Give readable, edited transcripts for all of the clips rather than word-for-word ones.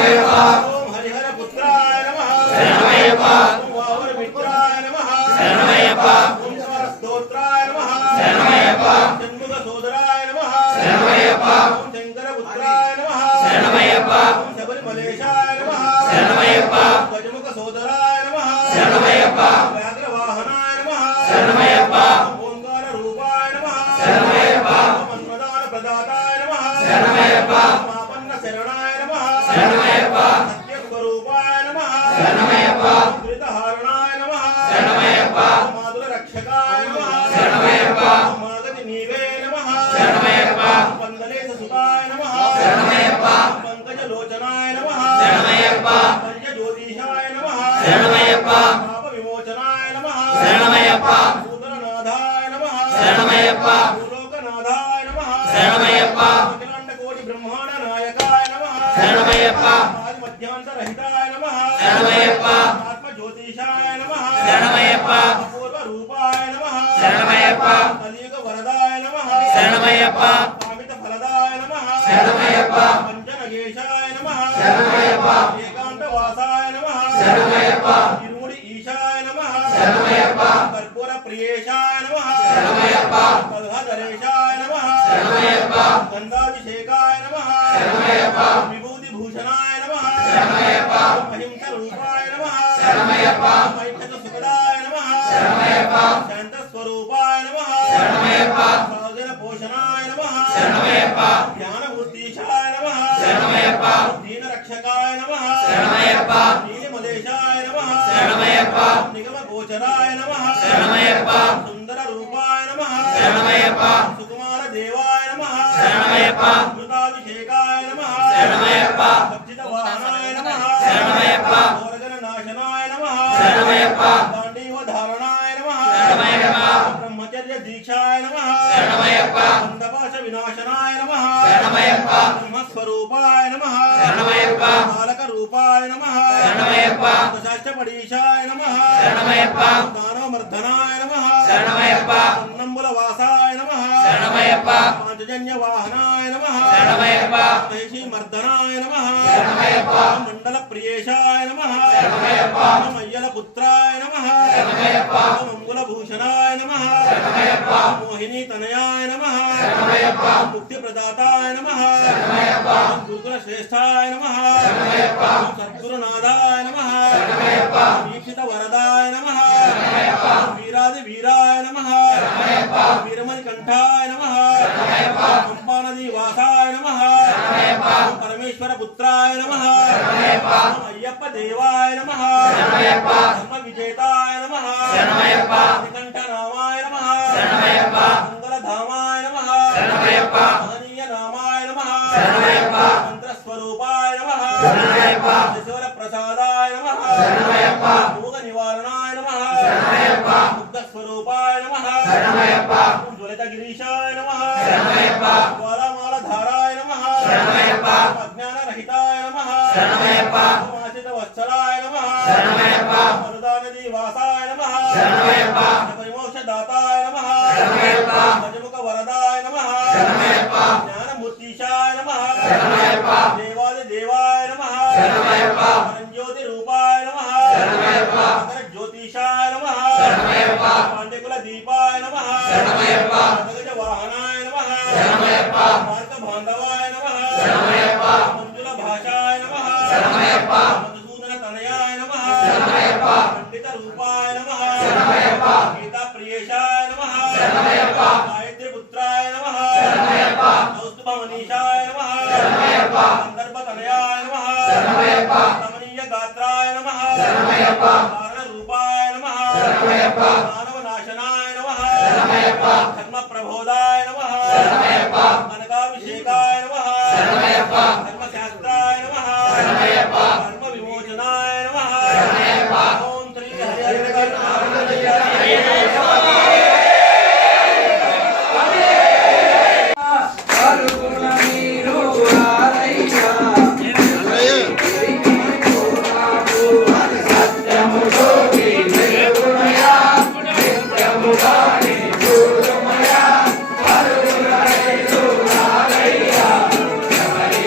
ओम हरिहर पुत्राय नमः शरणमय्यप्पा ओम वावर मित्राय नमः शरणमय्यप्पा ओम स्तोत्राय नमः शरणमय्यप्पा जन्मुख सोदराय नमः शरणमय्यप्पा ओम शंकर पुत्राय नमः शरणमय्यप्पा ओम सबरिमलेशाय नमः शरणमय्यप्पा गजमुख सोदराय नमः शरणमय्यप्पा व्याघ्रवाहनाय नमः शरणमय्यप्पा ओंकार रूपाय नमः शरणमय्यप्पा मन्मदान प्रदाताय नमः शरणमय्यप्पा मापन्न शरणाय नमः शरणमय्यप्पा सत्यस्वरूपाय नमः शरणमय्यप्पा धृतहारणाय नमः शरणमय्यप्पा माधुर रक्षकाय नमः शरणमय्यप्पा मागति नीवे नमः शरणमय्यप्पा वन्दनेश सुताय नमः शरणमय्यप्पा पंकज लोचनाय नमः शरणमय्यप्पा पंच ज्योतिषाय नमः शरणमय्यप्पा पाप विमोचनाय नमः शरणमय्यप्पा सूदरनाथाय नमः शरणमय्यप्पा भूलोकनाथाय नमः शरणमय्यप्पा अखिलांड कोटि ब्रह्मांड नायकाय नमः शरणमय्यप्पा आदि मध्यांतर रहिताय नमः शरणमय्यप्पा आत्म ज्योतिषाय नमः शरणमय्यप्पा अपूर्व रूपाय नमः शरणमय्यप्पा कलियुग वरदाय नमः शरणमय्यप्पा कामित फलदाय नमः शरणमय्यप्पा पंचनगेशाय नमः शरणमय्यप्पा एकांत वासाय नमः शरणमय्यप्पा तिरुमुడి ईशाय नमः शरणमय्यप्पा कर्पूर प्रियेशाय नमः शरणमय्यप्पा कलहधरेशाय नमः शरणमय्यप्पा गंधाभिषेकाय नमः शरणमय्यप्पा विभूति भूषणाय नमः शरणमय्यप्पा अहिंसा रूपाय नमः शरणमय्यप्पा ऐक्यत सुखदाय नमः शरणमय्यप्पा शांत स्वरूपाय नमः शरणमय्यप्पा साधन पोषणाय नमः शरणमय्यप्पा ज्ञान मूर्तिशाय नमः शरणमय्यप्पा दीन रक्षकाय नमः शरणमय्यप्पा नीलमलेशाय नमः शरणमय्यप्पा निगम गोचराय नमः शरणमय्यप्पा सुंदर रूपाय नमः शरणमय्यप्पा सुकुमार देवाय नमः शरणमय्यप्पा अमृताभिषेकाय नमः शरणमय्यप्पा सज्जित वाहनाय नमः शरणमय्यप्पा ओरगन नाशनाय नमः शरणमय्यप्पा दांडीव धारणाय नमः शरणमय्यप्पा ब्रह्मचर्य दीक्षाय नमः शरणमय्यप्पा अंधपाश विनाशनाय नमः शरणमय्यप्पा ब्रह्मस्वरूपाय नमः शरणमय्यप्पा बालक रूपाय नमः शरणमय्यप्पा दशाष्टपदीशाय नमः शरणमय्यप्पा दानवमर्दनाय नमः शरणमय्यप्पा अन्नम्बुल वासाय नमः शरणमय्यप्पा पांचजन्य वाहनाय नमः शरणमय्यप्पा महिषी मर्दनाय नमः शरणमय्यप्पा मंडल प्रियेशाय नमः शरणमय्यप्पा मय्यल पुत्राय नमः शरणमय्यप्पा मंगल भूषणाय नमः शरणमय्यप्पा मोहिनी तनयाय नमः शरणमय्यप्पा मुक्ति प्रदाताय नमः शरणमय्यप्पा गुरुकुल श्रेष्ठाय नमः शरणमय्यप्पा सद्गुरुनाथाय नमः शरणमय्यप्पा दीक्षित वरदाय नमः शरणमय्यप्पा वीरादि वीराय नमः शरणमय्यप्पा वीरमणि कंठाय नमः शरणमय्यप्पा पंपानदी वासाय नमः शरणमय्यप्पा परमेश्वर पुत्राय नमः शरणमय्यप्पा अय्यप्प देवाय नमः शरणमय्यप्पा धर्म विजेताय नमः शरणमय्यप्पा निकंठ नामाय नमः शरणमय्यप्पा मंगल धामाय नमः शरणमय्यप्पा महनीय नामाय नमः शरणमय्यप्पा मंत्र स्वरूपाय नमः शरणमय्यप्पा ईश्वर प्रसादाय नमः शरणमय्यप्पा भोग निवारणाय नमः शरणमय्यप्पा मुक्त स्वरूपाय नमः शरणमय्यप्पा ज्वलित गिरीशाय नमः शरणमय्यप्पा ज्वालामाला धाराय नमः शरणमय्यप्पा अज्ञान रहिताय नमः शरणमय्यप्पा वासित वत्सलाय नमः शरणमय्यप्पा वरदानदी वासाय नमः शरणमय्यप्पा परिमोक्ष दाताय नमः शरणमय्यप्पा गजमुख वरदाय नमः शरणमय्यप्पा ज्ञान मूर्तिशाय नमः शरणमय्यप्पा देवादि देवाय नमः शरणमय्यप्पा परंज्योति रूपाय नमः शरणमय्यप्पा अगर ज्योतिषाय नमः शरणमय्यप्पा पांडेकुल दीपाय नमः शरणमय्यप्पा गज वाहनाय नमः शरणमय्यप्पा मार्ग बांधवाय नमः शरणमय्यप्पा मंजुल भाषाय नमः शरणमय्यप्पा मधुसूदन तनयाय नमः शरणमय्यप्पा पंडित रूपाय नमः शरणमय्यप्पा गीता प्रियेशाय नमः शरणमय्यप्पा गायत्री पुत्राय नमः शरणमय्यप्पा कौस्तुभ मनीषाय नमः शरणमय्यप्पा संदर्भ तनयाय नमः शरणमय्यप्पा रमणीय गात्राय नमः शरणमय्यप्पा कारण रूपाय नमः शरणमय्यप्पा मानव नाशनाय नमः शरणमय्यप्पा धर्म प्रबोधाय नमः शरणमय्यप्पा कनकाभिषेकाय नमः शरणमय्यप्पा धर्मशास्त्राय नमः शरणमय्यप्पा धर्म विमोचनाय नमः शरणमय्यप्पा ओम श्री हरि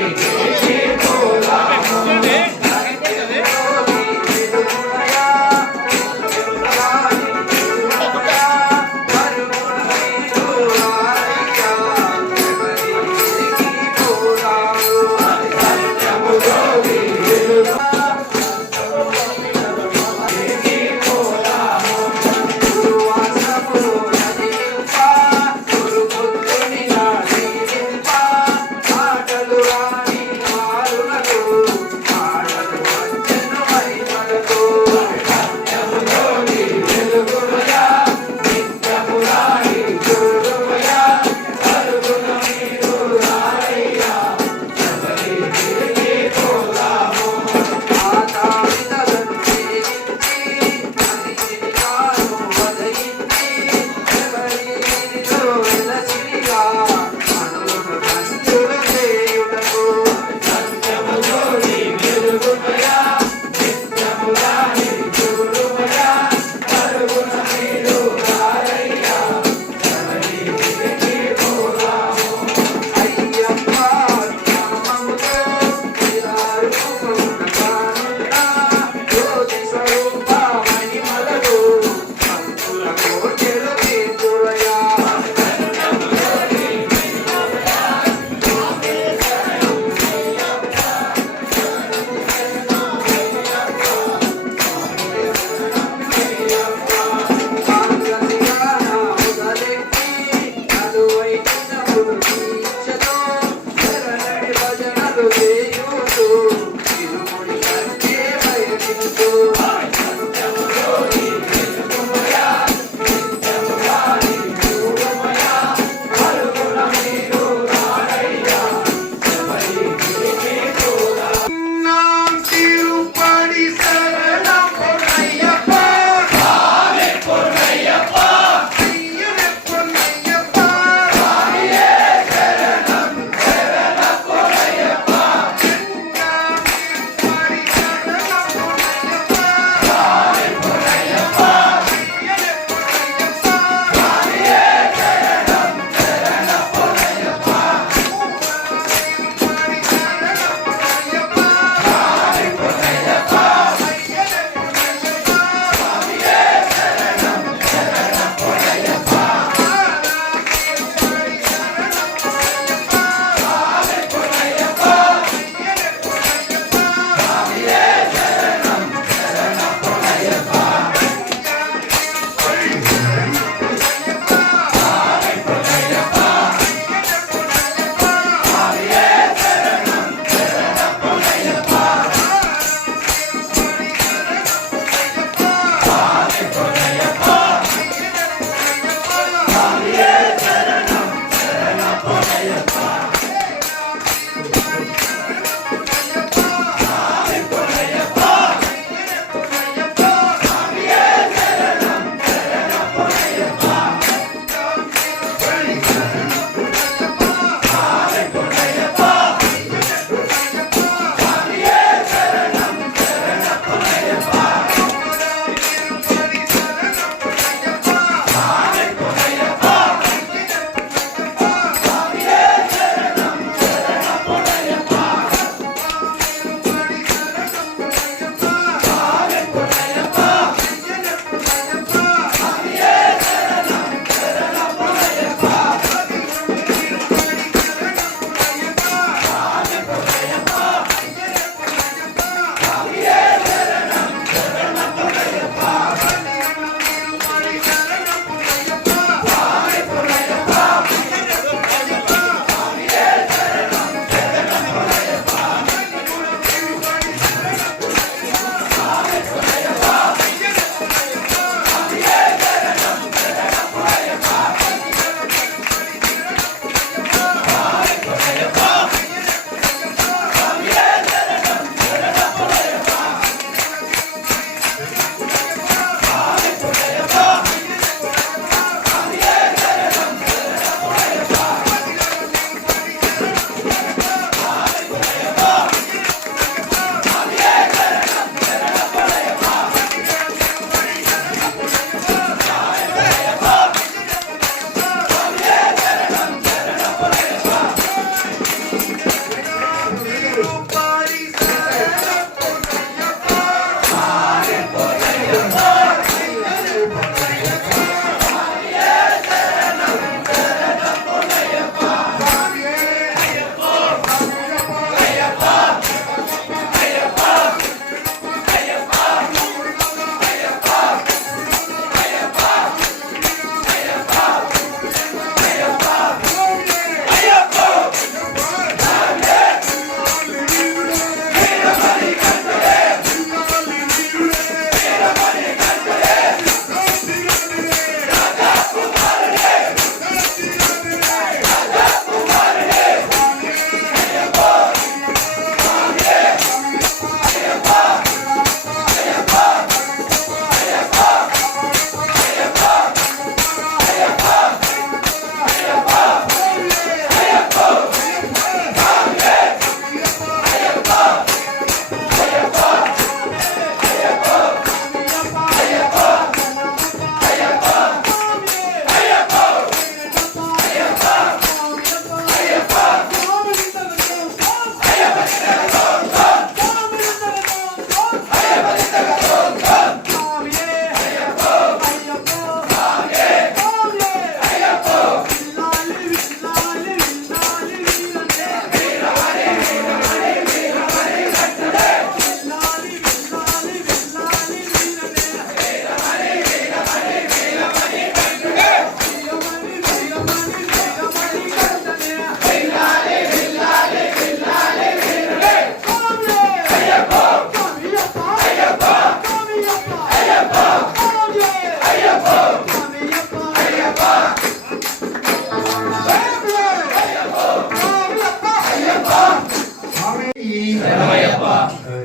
Hare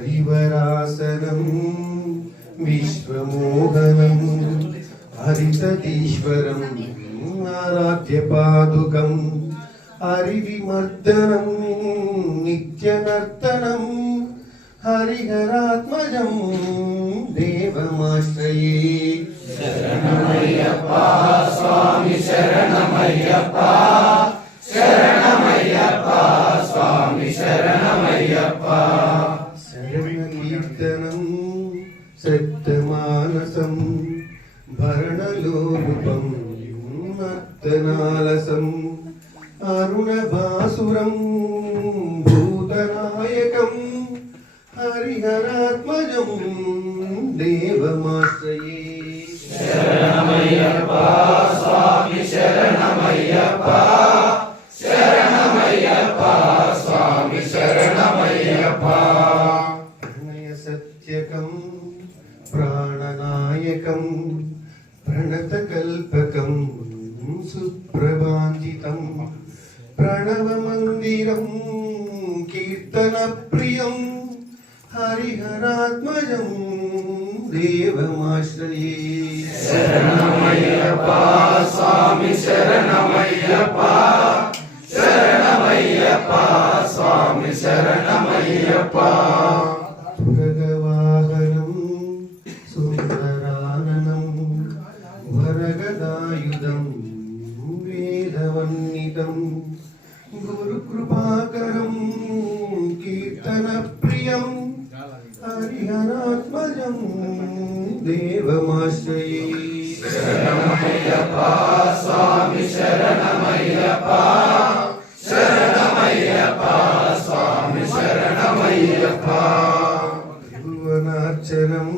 హరివరాసనం విశ్వమోహనం హరితీశ్వరం ఆరాధ్య పాదుకం హరివిమర్దనం నిత్యనర్తనం హరిహరాత్మజం దేవమాశ్రయే. శరణమయ్యప్ప స్వామి శరణమయ్యప్ప శరణమయ్యప్ప స్వామి శరణమయ్యప్ప. శరణ కీర్తనం సప్తమానసం భరణలోలుపం నర్తనాలసం అరుణభాసురం భూతనాయకం హరిహరాత్మజం దేవమాశ్రయే. శరణమయ్యప్ప స్వామి శరణమయ్యప్ప శరణమయ్యప్ప స్వామి శరణమయ్యప్ప. ప్రణయ సత్యకం ప్రాణనాయకం ప్రణతకల్పకం సుప్రభాంజితం ప్రణవమందిరం కీర్తనప్రియం హరిహరాత్మజం దేవమాశ్రయే. శరణమయ్యప్ప స్వామి శరణమయ్యప్ప శరణమయ్యప్ప స్వామి శరణమయ్యప్ప. తురగవాహనం సుందరాననం వరగదాయుధం వేదవన్నితం గురుకృపాకరం కీర్తనప్రియం హరిహరాత్మజం దేవమాశ్రయే. శరణమయ్యప్ప స్వామి శరణమయ్యప్ప శరణమయ్యప్ప స్వామి శరణమయ్యప్ప. త్రిభువనార్చనం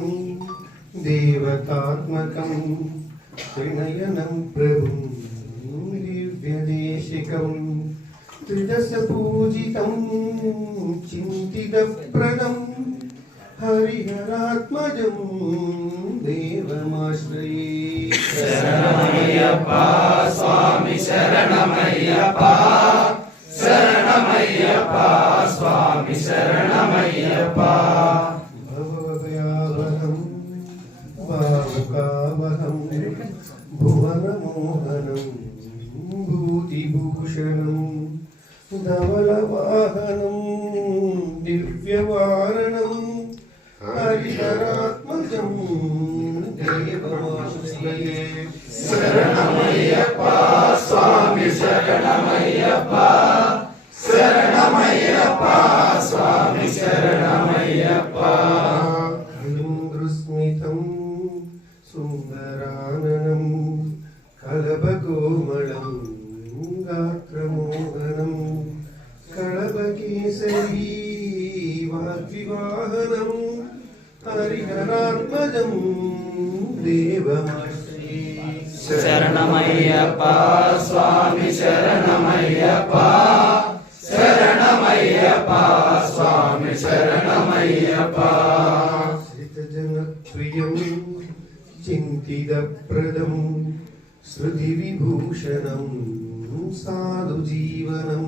దేవతాత్మకం త్రినయనం ప్రభుం దివ్యదేశికం త్రిదశ పూజితం చింతితప్రదం హరిహరాత్మజం దేవమాశ్రయే. శరణమయ్యప్ప స్వామి శరణమయ్యప్ప శరణమయ్యప్ప స్వామి శరణమయ్యప్ప. భవభయావహం భావుకావహం భువనమోహనం భూతిభూషణం ధవళవాహనం దివ్యవారణం హరిహరాత్మజం దేవమాశ్రయే. శరణమయ్యప్ప స్వామి శరణమయ్యప్ప శరణమయ్యప్ప స్వామి శరణమయ్యప్ప. ఇంద్రుస్మితం సుందరాననం కలభకోమళం గాత్రమోహనం కళభకేసరీ వాగ్వివాహనం హరిహరాత్మజం దేవమాశ్రయే. శరణమయ్యప్ప స్వామి శరణమయ్యప్ప శరణమయ్యప్ప స్వామి శరణమయ్యప్ప. శ్రితజనప్రియం చింతితప్రదం శృతి విభూషణం సాధు జీవనం